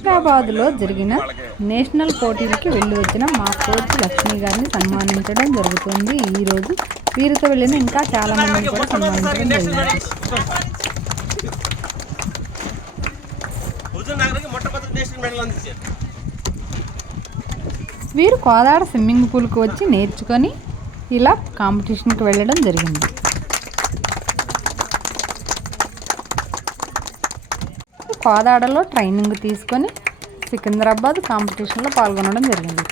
ముస్తాబాద్లో జరిగిన నేషనల్ పోటీలకి వెళ్ళి వచ్చిన మా కోచ్ లక్ష్మి గారిని సన్మానించడం జరుగుతుంది. ఈరోజు వీరితో వెళ్ళిన ఇంకా చాలా మందిని కూడా సన్మానించడం జరిగింది. వీరు కోదాడ స్విమ్మింగ్ పూల్కి వచ్చి నేర్చుకొని ఇలా కాంపిటీషన్కి వెళ్ళడం జరిగింది. కోదాడలో ట్రైనింగ్ తీసుకొని సికింద్రాబాద్ కాంపిటీషన్లో పాల్గొనడం జరిగింది.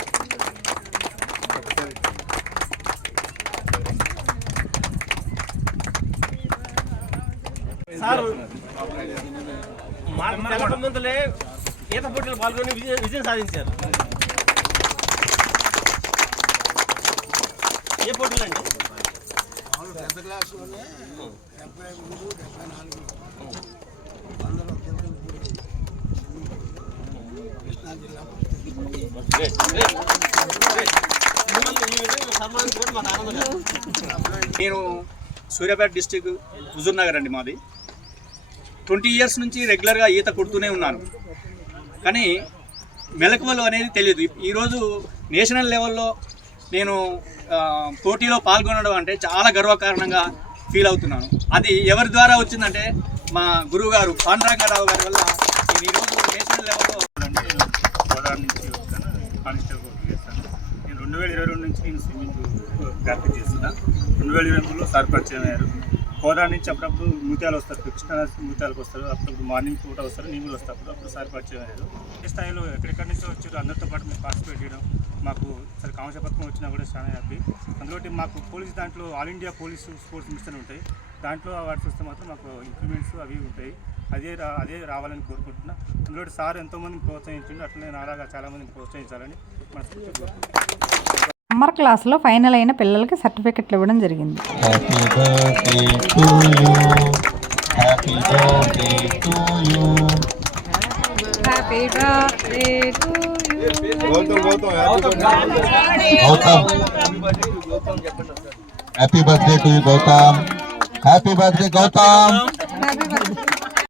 సార్ మాకు తెలపడం ముందులే ఈత పోటీలు పాల్గొని విజయం విజయం సాధించారు. ఏ పోటీలు అండి? టెన్త్ క్లాస్లోనే డెబ్బై మూడు డెబ్బై నాలుగు. నేను సూర్యాపేట డిస్టిక్ హుజూర్ నగర్ అండి మాది. ట్వంటీ ఇయర్స్ నుంచి రెగ్యులర్గా ఈత కొడుతూనే ఉన్నాను. కానీ మెలకువలు అనేది తెలియదు. ఈరోజు నేషనల్ లెవెల్లో నేను పోటీలో పాల్గొనడం అంటే చాలా గర్వకారణంగా ఫీల్ అవుతున్నాను. అది ఎవరి ద్వారా వచ్చిందంటే మా గురువు గారు పాండురంగారావు గారి వల్ల నేను ఈరోజు నేషనల్ లెవెల్లో గోదావరి నుంచి వచ్చాను కానిస్టేబుల్ చేస్తాను. నేను రెండు వేల ఇరవై రెండు నుంచి నేను స్విమ్మింగ్ ప్రాక్టీస్ చేస్తున్నా. రెండు వేల ఇరవై మూడులో సార్ పరిచయం అయ్యారు. గోదావరి నుంచి అప్పుడప్పుడు ముత్యాలు వస్తారు కృష్ణా ముత్యాలకు వస్తారు. అప్పుడప్పుడు మార్నింగ్ పూట వస్తారు నీళ్ళు వస్తారు అప్పుడు అప్పుడు సార్ పరిచయం అయ్యారు. ఈ స్థాయిలో ఎక్కడెక్కడి నుంచో వచ్చారు అందరితో పాటు మేము పార్టిసిపేట్ చేయడం మాకు సరే కాంశ పథకం వచ్చినా కూడా చాలా హ్యాపీ అందులో మాకు పోలీస్ దాంట్లో all India police sports mission ఉంటాయి. దాంట్లో వాటి చూస్తే మాత్రం మాకు ఇంప్రూవ్మెంట్స్ అవి ఉంటాయి. అదే రా అదే రావాలని కోరుకుంటున్నా. అందులో సార్ ఎంతోమందిని ప్రోత్సహించండి అట్లనే నాలాగా చాలామందిని ప్రోత్సహించాలని సమ్మర్ క్లాస్లో ఫైనల్ అయిన పిల్లలకి సర్టిఫికెట్లు ఇవ్వడం జరిగింది. Happy birthday to you. Happy Happy birthday, Gautam.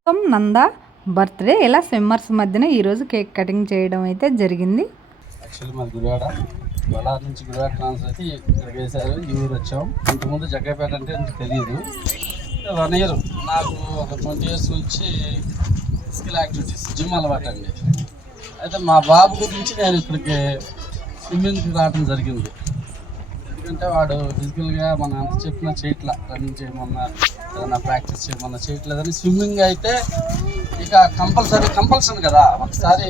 Gautam Nanda birthday ఇలా స్విమ్మర్స్ మధ్యన ఈరోజు కేక్ కటింగ్ చేయడం అయితే జరిగింది? యాక్చువల్లీ మాది గుడివాడ బళ్ళారి నుంచి గుడివాడ ట్రాన్స్ఫర్ అయితే ఇక్కడికి వేశారు ఈ ఊరు వచ్చాం. ఇంతకుముందు జగ్గైపేట అంటే నాకు తెలియదు. వన్ ఇయర్ నాకు ఒక ట్వంటీ ఇయర్స్ నుంచి ఫిజికల్ యాక్టివిటీస్ జిమ్ అలవాటు అండి. అయితే మా బాబు గురించి నేను ఇక్కడికి స్విమ్మింగ్కి రావడం జరిగింది. ఎందుకంటే వాడు ఫిజికల్గా మనం ఎంత చెప్పినా చేయట్లా రన్నింగ్ చేయమన్నా ఏదైనా ప్రాక్టీస్ చేయమన్నా చేయట్లేదని స్విమ్మింగ్ అయితే ఇక కంపల్సరీ కంపల్సరీ కదా. ఒకసారి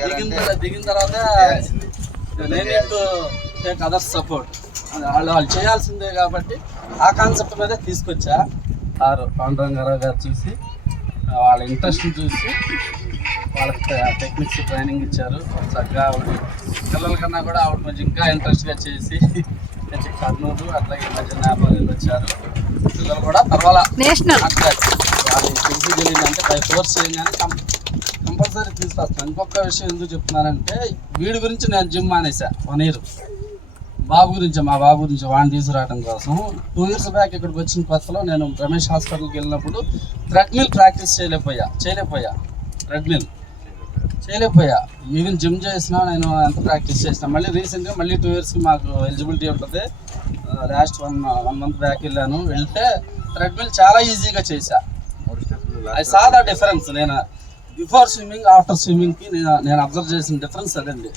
దిగిన దిగిన తర్వాత నేనే టు టేక్ అదర్ సపోర్ట్ వాళ్ళు వాళ్ళు చేయాల్సిందే కాబట్టి ఆ కాన్సెప్ట్ మీదే తీసుకొచ్చా. సార్ పాండురంగారావు గారు చూసి వాళ్ళ ఇంట్రెస్ట్ని చూసి వాళ్ళకి టెక్నిక్స్ ట్రైనింగ్ ఇచ్చారు. చక్కగా ఆవిడ పిల్లల కన్నా కూడా ఆవిడ కొంచెం ఇంకా ఇంట్రెస్ట్గా చేసి కొంచెం కర్నూలు అట్లాగే మధ్య నేపాల్ వచ్చారు. పిల్లలు కూడా నేషనల్. తెలిసి తెలియదంటే బై ఫోర్స్ కంపల్సరీ తీసుకొస్తాను. ఇంకొక విషయం ఎందుకు చెప్తున్నానంటే వీడి గురించి నేను జిమ్ మానేసా వన్ ఇయర్ బాబు గురించి మా బాబు గురించి వాడిని తీసుకురావడం కోసం. టూ ఇయర్స్ బ్యాక్ ఇక్కడికి వచ్చిన కొత్తలో నేను రమేష్ హాస్పిటల్కి వెళ్ళినప్పుడు థ్రెడ్మిల్ ప్రాక్టీస్ చేయలేకపోయా చేయలేకపోయా. థ్రెడ్మిల్ చేయలేకపోయా. ఈవెన్ జిమ్ చేసినా నేను ఎంత ప్రాక్టీస్ చేసినా. మళ్ళీ రీసెంట్గా మళ్ళీ టూ ఇయర్స్కి మాకు ఎలిజిబిలిటీ ఉంటుంది. Last one one month back వెళ్ళాను. వెళ్తే థ్రెడ్మిల్ చాలా ఈజీగా చేశా. I saw the difference. నేను బిఫోర్ స్విమ్మింగ్ ఆఫ్టర్ స్విమ్మింగ్కి నేను నేను అబ్జర్వ్ చేసిన డిఫరెన్స్ అదండి.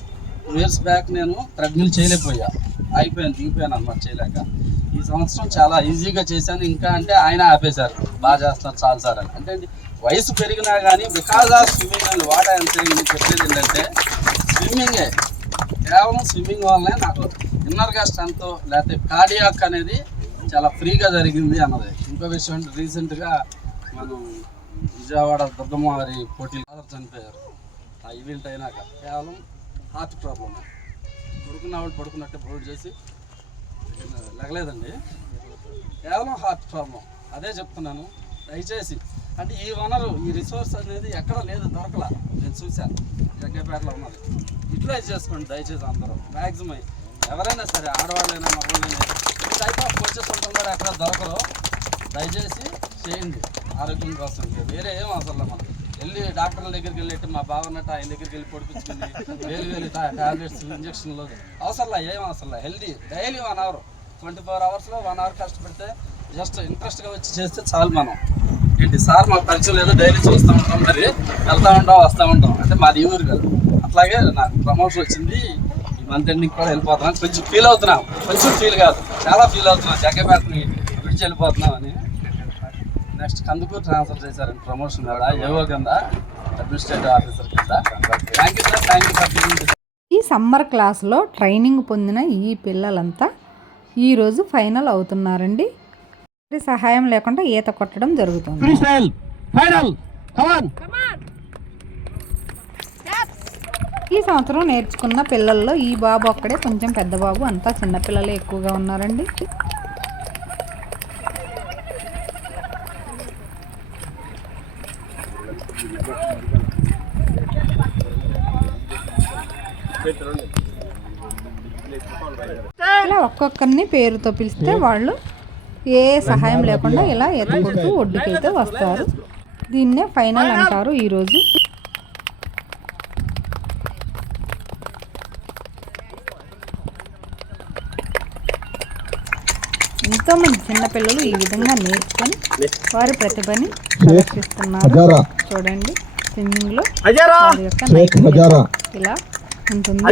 టూ ఇయర్స్ బ్యాక్ నేను థ్రెడ్మిల్ చేయలేకపోయా. అయిపోయాను దిగిపోయాను అనమాట చేయలేక. ఈ సంవత్సరం చాలా ఈజీగా చేశాను. ఇంకా అంటే ఆయన ఆపేశారు. బాగా చేస్తున్నారు చాలు సార్ అని. అంటే వయసు పెరిగినా కానీ because of swimming and what I'm saying చెప్పేది ఏంటంటే స్విమ్మింగే కేవలం స్విమ్మింగ్ వల్లనే నాకు ఇన్నర్గా స్ట్రెంత్ లేకపోతే కార్డియాక్ అనేది చాలా ఫ్రీగా జరిగింది అన్నది. ఇంకో విషయం అంటే రీసెంట్గా మనం విజయవాడ దుర్గమ్మ వారి ఫాదర్ చనిపోయారు. ఆ ఈవెంట్ అయినాక కేవలం హార్ట్ ప్రాబ్లమ్ పడుకున్న వాళ్ళు పడుకున్నట్టే బోర్డు చేసి లెగలేదండి. కేవలం హార్ట్ ప్రాబ్లం. అదే చెప్తున్నాను. దయచేసి. అంటే ఈ వనరు ఈ రిసోర్స్ అనేది ఎక్కడ లేదు దొరకల. నేను చూశాను. జగ్గపేటలో ఉన్నది. యూటిలైజ్ చేసుకోండి దయచేసి అందరూ. మ్యాక్సిమం ఎవరైనా సరే ఆడవాళ్ళైనా మగవాళ్ళైనా ఈ టైప్ ఆఫ్ కోచెస్ ఉంటున్నారు ఎక్కడ దొరకరు. దయచేసి చేయండి. ఆరోగ్యం కోసం. వేరే ఏం అవసరం మనకి. వెళ్ళి డాక్టర్ల దగ్గరికి వెళ్ళి మా బావ ఆయన దగ్గరికి వెళ్ళి పొడిపించుకుని వేలు వేలు టాబ్లెట్స్ ఇంజక్షన్లు. అవసరంలా ఏం అవసరంలా? Healthy daily one hour. Twenty four అవర్స్లో వన్ అవర్ కష్టపడితే జస్ట్ ఇంట్రెస్ట్గా వచ్చి చేస్తే చాలు మనం. ఏంటి సార్ మాకు పరిచయం లేదు డైలీ చూస్తూ ఉంటాం మరి వెళ్తా ఉంటాం వస్తూ ఉంటాం. అంటే మాది ఈ ఊరు కాదు. అట్లాగే నాకు ప్రమోషన్ వచ్చింది. ఈ మంత్ ఎండింగ్ కూడా వెళ్ళిపోతున్నాం. కొంచెం ఫీల్ అవుతున్నాం. కొంచెం ఫీల్ కాదు. చాలా ఫీల్ అవుతున్నాం. జగ్గపేటని విడిచి వెళ్ళిపోతున్నాం అని. నెక్స్ట్ కందుకూరు ట్రాన్స్ఫర్ చేశారండి ప్రమోషన్ కూడా. ఏవో కింద? అడ్మినిస్ట్రేటివ్ ఆఫీసర్ కింద. Thank you sir thank you for ఈ సమ్మర్ క్లాస్లో ట్రైనింగ్ పొందిన ఈ పిల్లలంతా ఈరోజు ఫైనల్ అవుతున్నారండి. ఎవరి సహాయం లేకుండా ఈత కొట్టడం జరుగుతుంది. ఈ సంవత్సరం నేర్చుకున్న పిల్లల్లో ఈ బాబు ఒక్కడే కొంచెం పెద్ద బాబు అంతా చిన్నపిల్లలే ఎక్కువగా ఉన్నారండి. ఇలా ఒక్కొక్కరిని పేరుతో పిలిస్తే వాళ్ళు ఏ సహాయం లేకుండా ఇలా కొడుతూ ఒడ్డుకైతే వస్తారు. దీన్నే ఫైనల్ అంటారు ఈరోజు. ఎంతోమంది చిన్నపిల్లలు ఈ విధంగా నేర్చుకొని వారి ప్రతిభని ప్రదర్శిస్తున్నారు. చూడండి స్విమ్మింగ్లో అజారా వారి యొక్క ఇలా ఉంటుంది.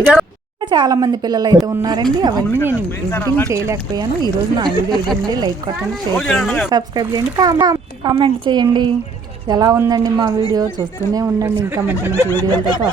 చాలా మంది పిల్లలు అయితే ఉన్నారండి. అవన్నీ నేను ఎడిటింగ్ చేయలేకపోయాను. ఈ రోజు నా వీడియో ఇదండి లైక్ కొట్టండి షేర్ చేయండి సబ్స్క్రైబ్ చేయండి కామ- కామెంట్ చేయండి. ఎలా ఉందండి మా వీడియో? చూస్తూనే ఉండండి. ఇంకా మంచి మంచి వీడియోలతో అయితే